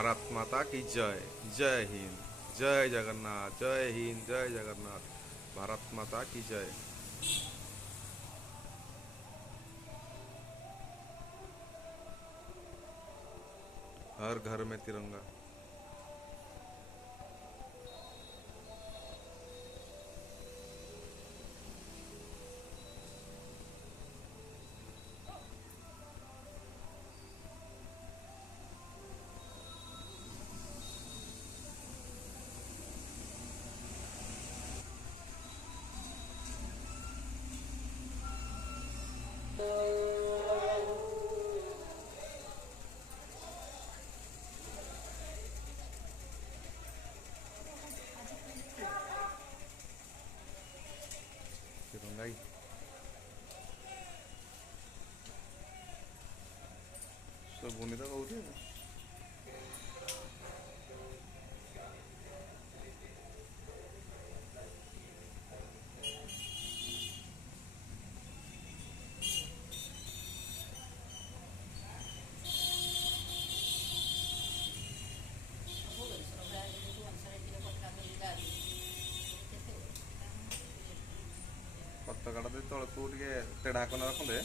भारत माता की जय। जय हिंद। जय जगन्नाथ। जय हिंद। जय जगन्नाथ। भारत माता की जय। हर घर में तिरंगा। तिरंगा ही सब बुनी तो कौन पत्ता काटा दे तलकू टे तेढ़ा कन रखते